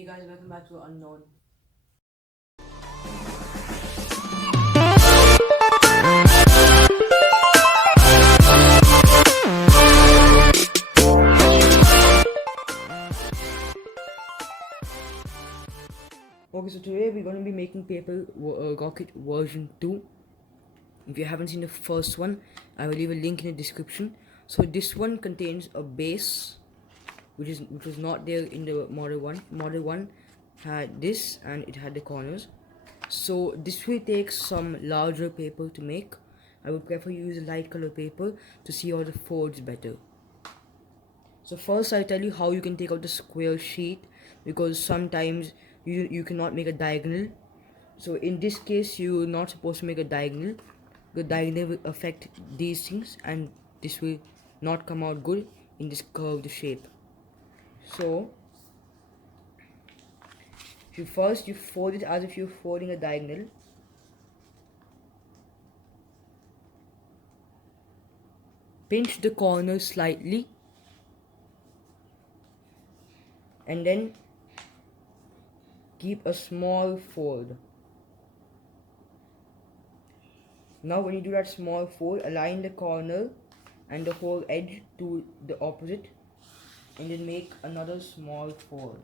Hey guys, welcome back to Unknown. Okay, so today we're going to be making paper rocket version 2. If you haven't seen the first one, I will leave a link in the description. So this one contains a base, which was not there in the model one. Model one had this and it had the corners. So this will take some larger paper to make. I would prefer use a light color paper to see all the folds better. So first I'll tell you how you can take out the square sheet, because sometimes you cannot make a diagonal. So in this case you're not supposed to make a diagonal. The diagonal will affect these things and this will not come out good in this curved shape. So you fold it as if you're folding a diagonal. Pinch the corner slightly and then keep a small fold. Now when you do that small fold, align the corner and the whole edge to the opposite and then make another small fold.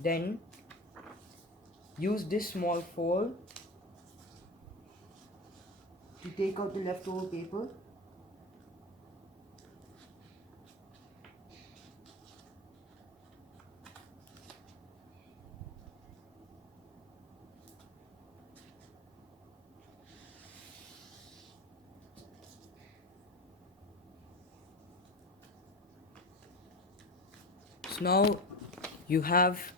Then use this small fold to take out the leftover paper. So now you have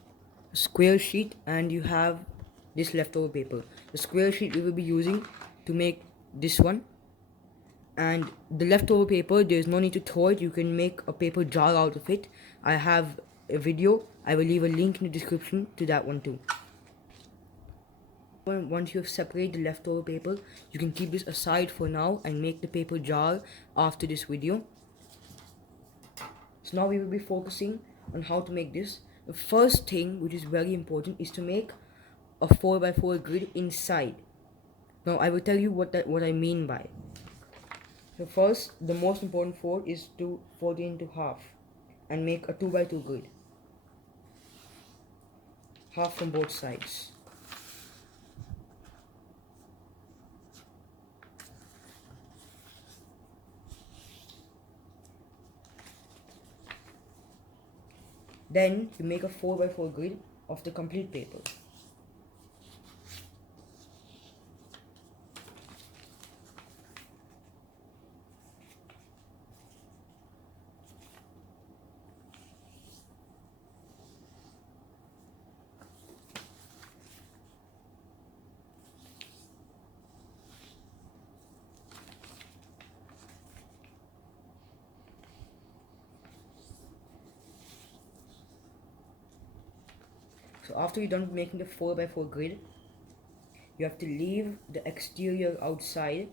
a square sheet and you have this leftover paper. The square sheet we will be using to make this one, and the leftover paper, there is no need to throw it. You can make a paper jar out of it. I have a video, I will leave a link in the description to that one too. Once you have separated the leftover paper, you can keep this aside for now and make the paper jar after this video. So now we will be focusing on how to make this. The first thing, which is very important, is to make a 4x4 grid inside. Now I will tell you what I mean by it. So first, the most important fold is to fold it into half and make a 2x2 grid. Half from both sides. Then you make a 4x4 grid of the complete paper. So after you're done making the 4x4 grid, you have to leave the exterior outside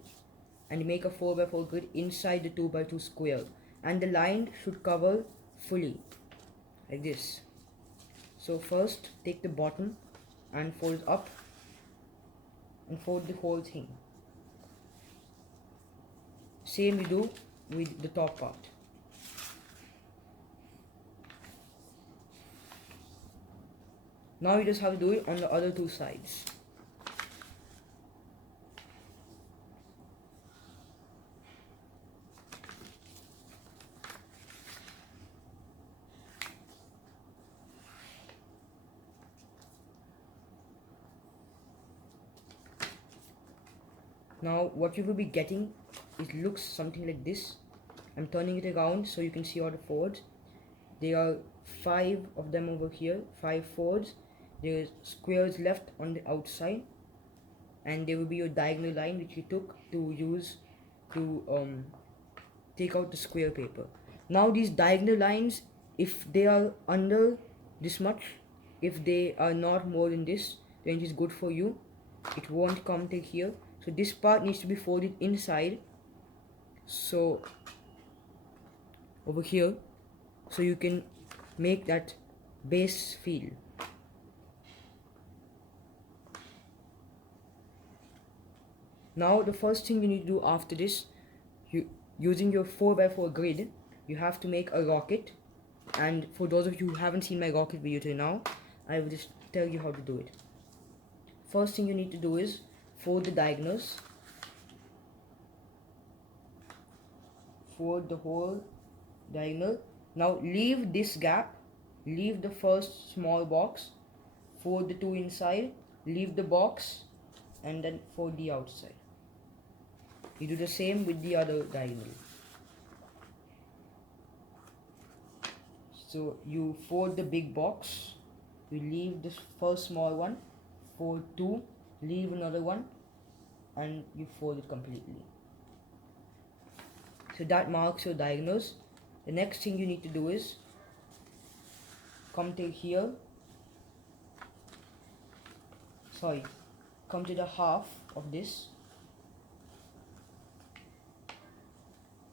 and make a 4x4 grid inside the 2x2 square, and the line should cover fully like this. So first take the bottom and fold up and fold the whole thing. Same we do with the top part. Now you just have to do it on the other two sides. Now what you will be getting, it looks something like this. I'm turning it around so you can see all the folds. There are 5 of them over here, 5 folds. There is squares left on the outside, and there will be a diagonal line which you took to use to take out the square paper. Now these diagonal lines, if they are under this much, if they are not more than this, then it is good for you. It won't come to here. So this part needs to be folded inside. So over here so you can make that base feel. Now the first thing you need to do after this, using your 4x4 grid, you have to make a rocket. And for those of you who haven't seen my rocket video till now, I will just tell you how to do it. First thing you need to do is fold the diagonals. Fold the whole diagonal. Now leave this gap, leave the first small box, fold the two inside, leave the box, and then fold the outside. You do the same with the other diagonal. So you fold the big box, you leave this first small one, fold two, leave another one, and you fold it completely. So that marks your diagonals. The next thing you need to do is come to here, come to the half of this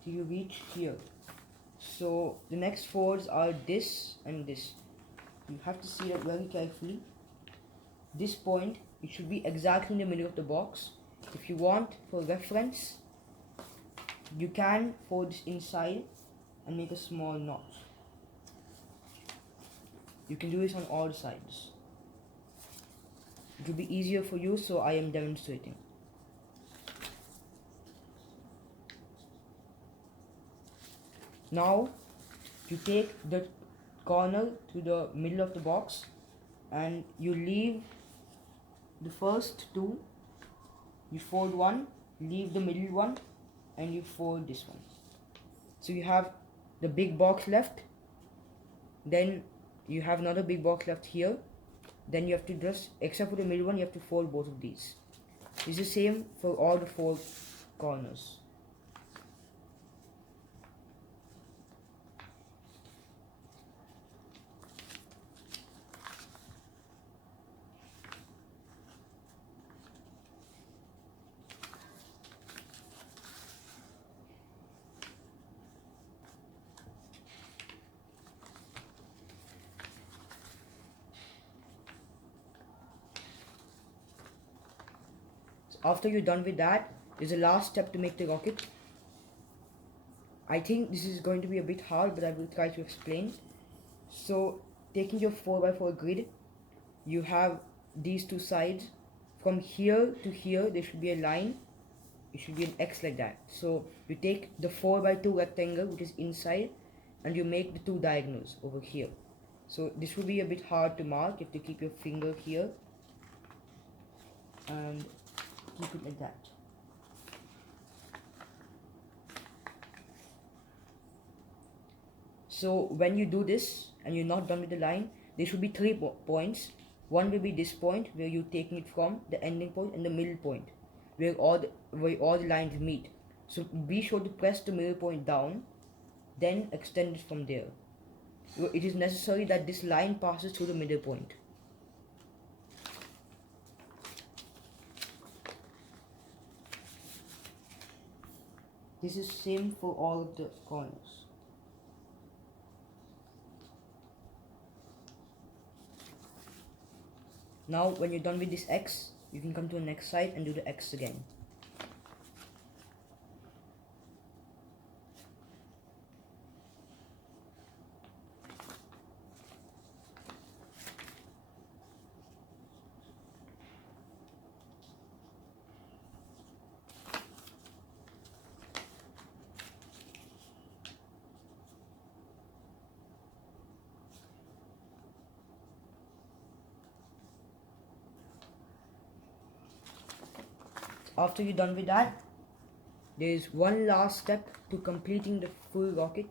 till you reach here. So the next folds are this and this. You have to see that very carefully. This point, it should be exactly in the middle of the box. If you want, for reference, you can fold this inside and make a small knot. You can do this on all sides. It will be easier for you, so I am demonstrating. Now you take the corner to the middle of the box and you leave the first two, you fold one, leave the middle one, and you fold this one. So you have the big box left, then you have another big box left here, then you have to just, except for the middle one, you have to fold both of these. It's the same for all the four corners. After you're done with that, there's a last step to make the rocket. I think this is going to be a bit hard, but I will try to explain. So taking your 4x4 grid, you have these two sides. From here to here there should be a line. It should be an X like that. So you take the 4x2 rectangle which is inside and you make the two diagonals over here. So this will be a bit hard to mark. You have to keep your finger here and keep it like that. So when you do this and you're not done with the line, there should be 3 points. One will be this point where you're taking it from, the ending point, and the middle point where all the lines meet. So be sure to press the middle point down, then extend it from there. It is necessary that this line passes through the middle point. This is same for all of the corners. Now when you're done with this X, you can come to the next side and do the X again. After you're done with that, there is one last step to completing the full rocket,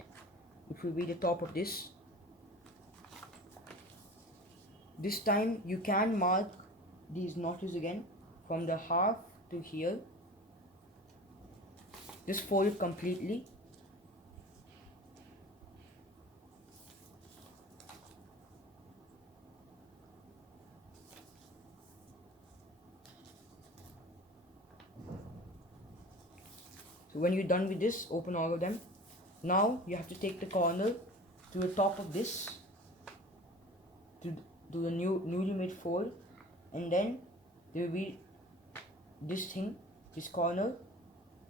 which will be the top of this. This time you can mark these notches again from the half to here. Just fold it completely. So when you're done with this, open all of them Now you have to take the corner to the top of this, to the newly made fold, and then there will be this thing, this corner,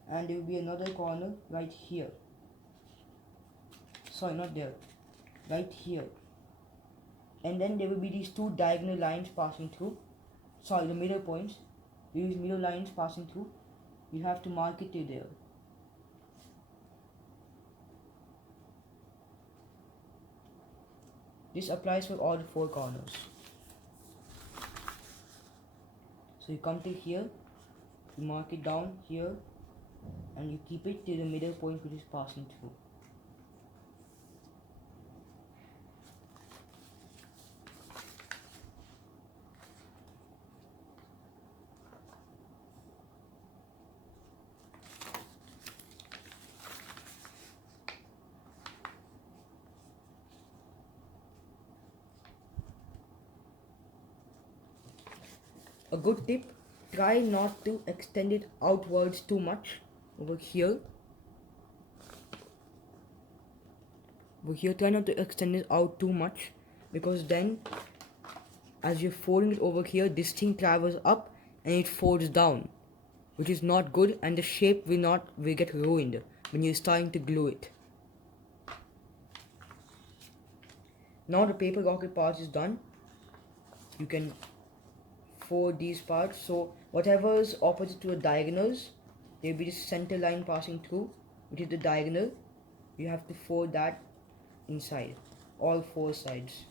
and there will be another corner right here. Sorry, not there, right here. And then there will be these two diagonal lines passing through. Sorry, the middle points. These middle lines passing through. You have to mark it to there. This applies for all the four corners. So you come to here, you mark it down here, and you keep it to the middle point which is passing through. A good tip, try not to extend it outwards too much over here. Over here, try not to extend it out too much, because then as you're folding it over here, this thing travels up and it folds down, which is not good, and the shape will get ruined when you're starting to glue it. Now the paper rocket part is done. You can fold these parts, so whatever is opposite to the diagonals, there will be this center line passing through, which is the diagonal. You have to fold that inside, all four sides.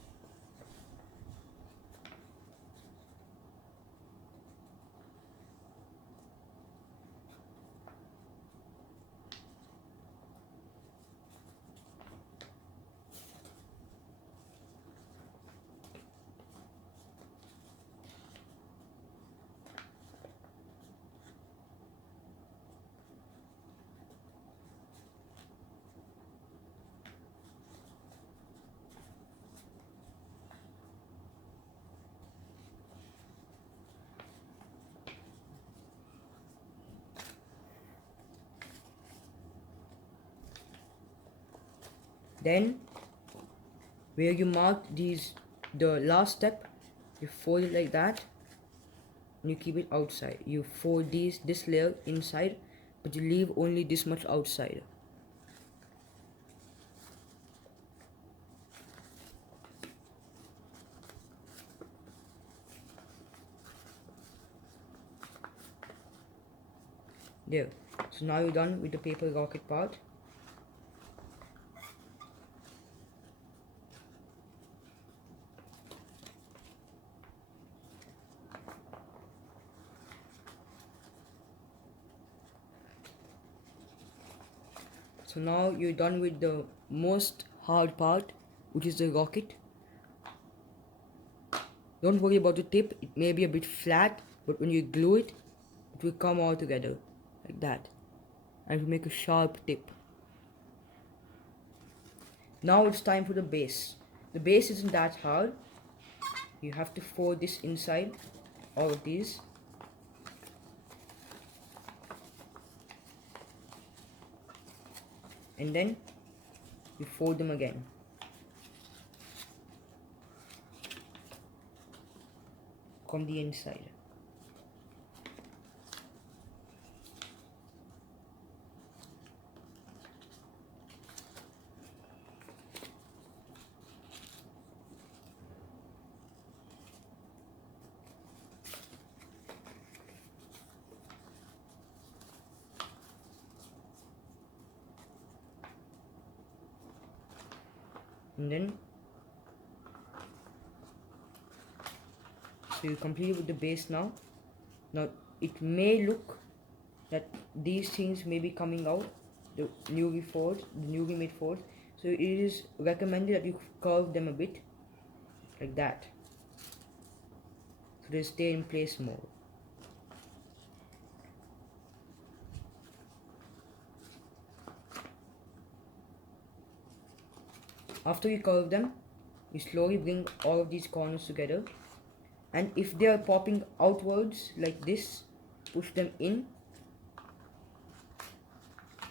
Then, where you marked the last step, you fold it like that, and you keep it outside. You fold this layer inside, but you leave only this much outside. There. So now you're done with the paper rocket part. So now you're done with the most hard part, which is the rocket. Don't worry about the tip, it may be a bit flat, but when you glue it, it will come all together like that, and it will make a sharp tip. Now it's time for the base. The base isn't that hard. You have to fold this inside, all of these. And then you fold them again. From the inside. And then so you complete with the base now. Now it may look that these things may be coming out, the newly made folds. So it is recommended that you curve them a bit like that, so they stay in place more. After you curve them, you slowly bring all of these corners together, and if they are popping outwards like this, push them in,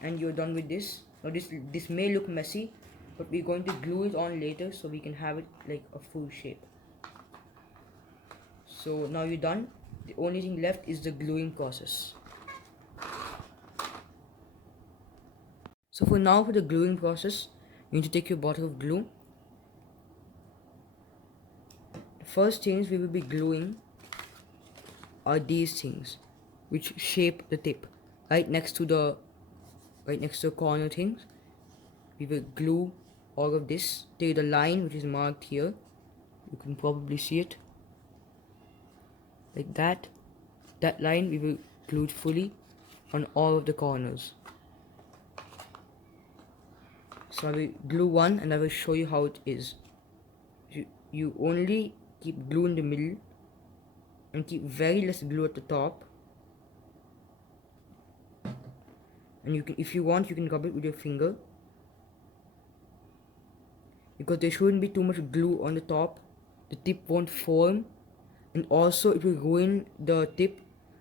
and you're done with this. Now this may look messy, but we're going to glue it on later so we can have it like a full shape. So now you're done. The only thing left is the gluing process. So for the gluing process, you need to take your bottle of glue. The first things we will be gluing are these things, which shape the tip. Right next to the corner things, we will glue all of this till the line which is marked here. You can probably see it like that. That line we will glue it fully on all of the corners. So I will glue one and I will show you how it is. You only keep glue in the middle and keep very less glue at the top. And you can, if you want, you can rub it with your finger, because there shouldn't be too much glue on the top. The tip won't form, and also it will ruin the tip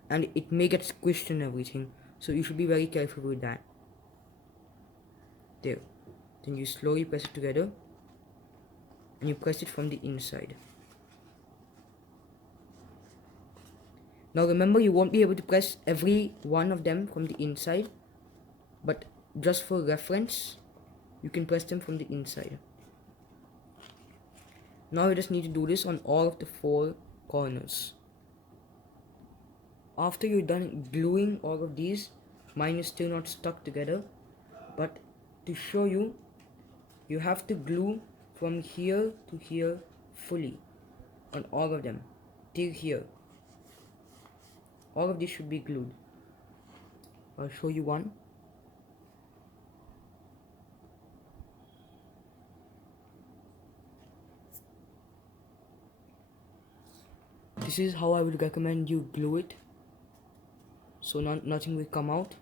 and it may get squished and everything. So you should be very careful with that. There. Then you slowly press it together and you press it from the inside. Now remember, you won't be able to press every one of them from the inside, but just for reference, you can press them from the inside. Now you just need to do this on all of the 4 corners. After you're done gluing all of these, mine is still not stuck together, but to show you, you have to glue from here to here fully on all of them till here. All of this should be glued. I'll show you one. This is how I would recommend you glue it, so nothing will come out.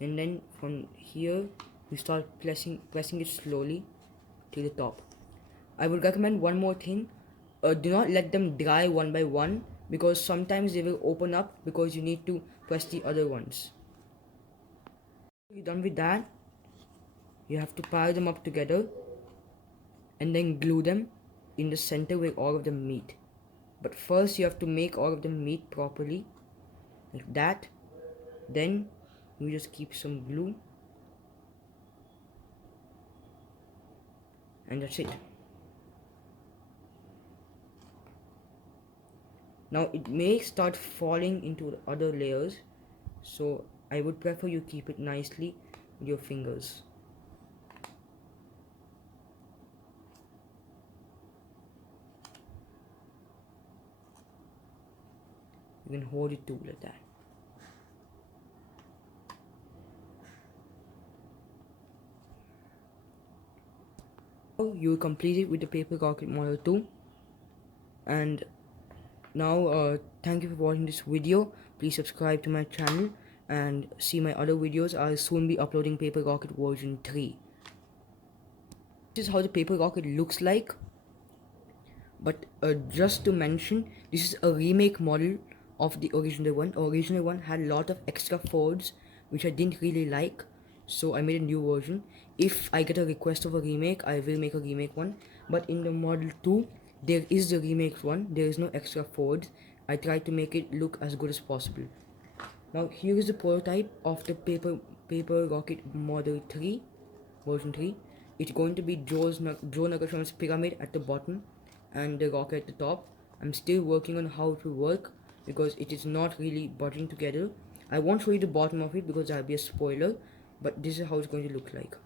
And then from here you start pressing it slowly to the top. I would recommend one more thing. Do not let them dry one by one, because sometimes they will open up because you need to press the other ones. You're done with that, you have to pile them up together and then glue them in the center where all of them meet. But first you have to make all of them meet properly, like that. Then you just keep some glue and that's it. Now it may start falling into the other layers, so I would prefer you keep it nicely with your fingers. You can hold it too like that. You complete it with the paper rocket model 2. And now thank you for watching this video. Please subscribe to my channel and see my other videos. I'll soon be uploading paper rocket version 3. This is how the paper rocket looks like, but just to mention, this is a remake model of the original one. Original one had a lot of extra folds which I didn't really like, so I made a new version. If I get a request of a remake, I will make a remake one, but in the model 2 there is the remake one. There is no extra folds. I tried to make it look as good as possible. Now here is the prototype of the paper rocket model 3 version 3. It's going to be Joe Nagasa's pyramid at the bottom and the rocket at the top. I'm still working on how it will work because it is not really budging together. I won't show you the bottom of it because that'll be a spoiler, but this is how it's going to look like.